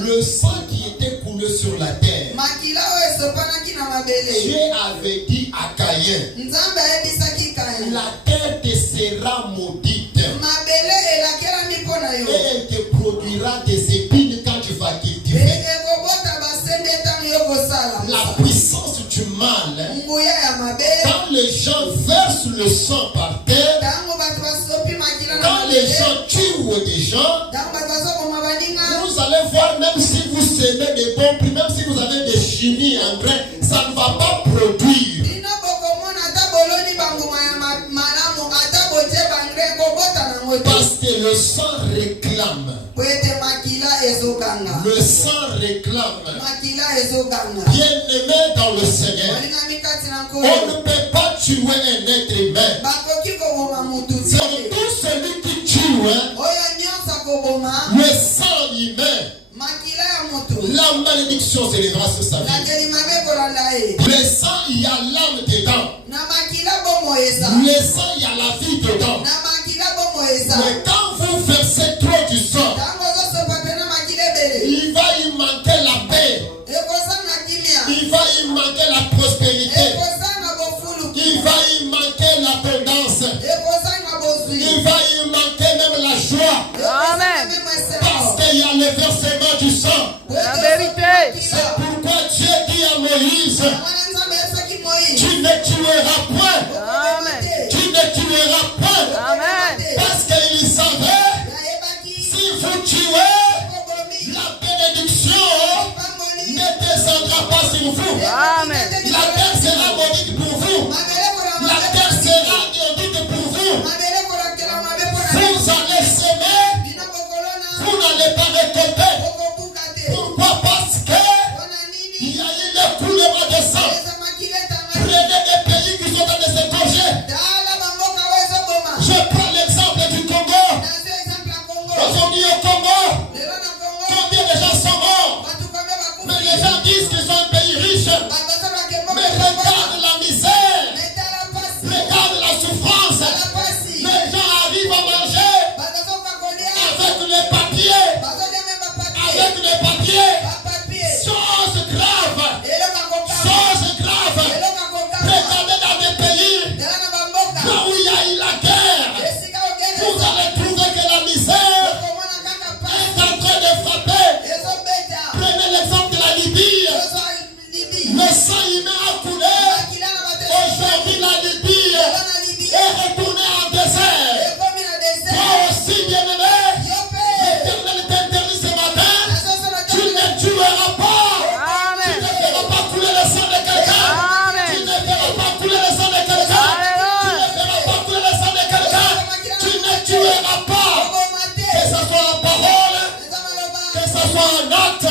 le sang qui était coulé sur la terre, Dieu avait dit à Caïn, la terre te sera maudite et elle te produira des épines quand tu vas cultiver. La puissance du mal, quand les gens versent le sang par terre, quand les gens tuent des gens, vous allez voir, même si vous semez des bons prix, même si vous avez des chimies en grain, ça ne va pas produire. Parce que le sang réclame. Le sang réclame. Bien-aimé dans le Seigneur, on ne peut pas tuer un être humain. C'est tout celui qui tue, le sang humain, la malédiction s'élèvera sur sa vie. Le sang, il y a l'âme dedans. Le sang, il y a la vie dedans. Mais quand vous versez trop du sang, il va y manquer la paix. Il va y manquer la prospérité. Il va y manquer l'abondance. Il va y manquer même la joie. Amen. Parce qu'il y a le versement du sang. La vérité. C'est pourquoi Dieu dit à Moïse, tu ne tueras point. Amen. Tu ne tueras point. Amen. Parce qu'il savait, si vous tuez, la bénédiction ne descendra pas sur vous. Amen. La terre sera maudite pour vous. La terre sera maudite pour vous. Vous allez semer, vous n'allez pas récolter. Pourquoi? Parce que il y a eu le coulement de sang. Prenez des pays qui sont dans des étrangers. Je prends l'exemple du Congo. Aujourd'hui au Congo, combien de gens sont morts? Mais les gens disent qu'ils sont un pays riche. Mais regarde la misère, regarde la souffrance. Les gens arrivent à manger avec les papiers. Avec les papiers. Chose grave. Chose grave. Regardez dans des pays là où il y a eu la guerre. Vous allez trouver que la misère est en train de frapper. Prenez l'exemple de la Libye. Le sang humain a coulé. Aujourd'hui, la Libye est retournée en désert. Toi aussi, bien-aimé, l'Éternel t'interdit ce matin. Tu ne tueras pas. Tu ne feras pas couler le sang de quelqu'un. Tu ne feras pas couler le sang de quelqu'un. Tu ne feras pas couler le sang de quelqu'un. Tu ne tueras pas. Que ce soit en parole, que ce soit en acte,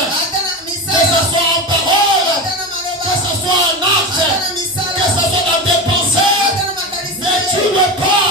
que ce soit en parole, que ce soit en acte, que ce soit dans tes pensées. Ne tue pas.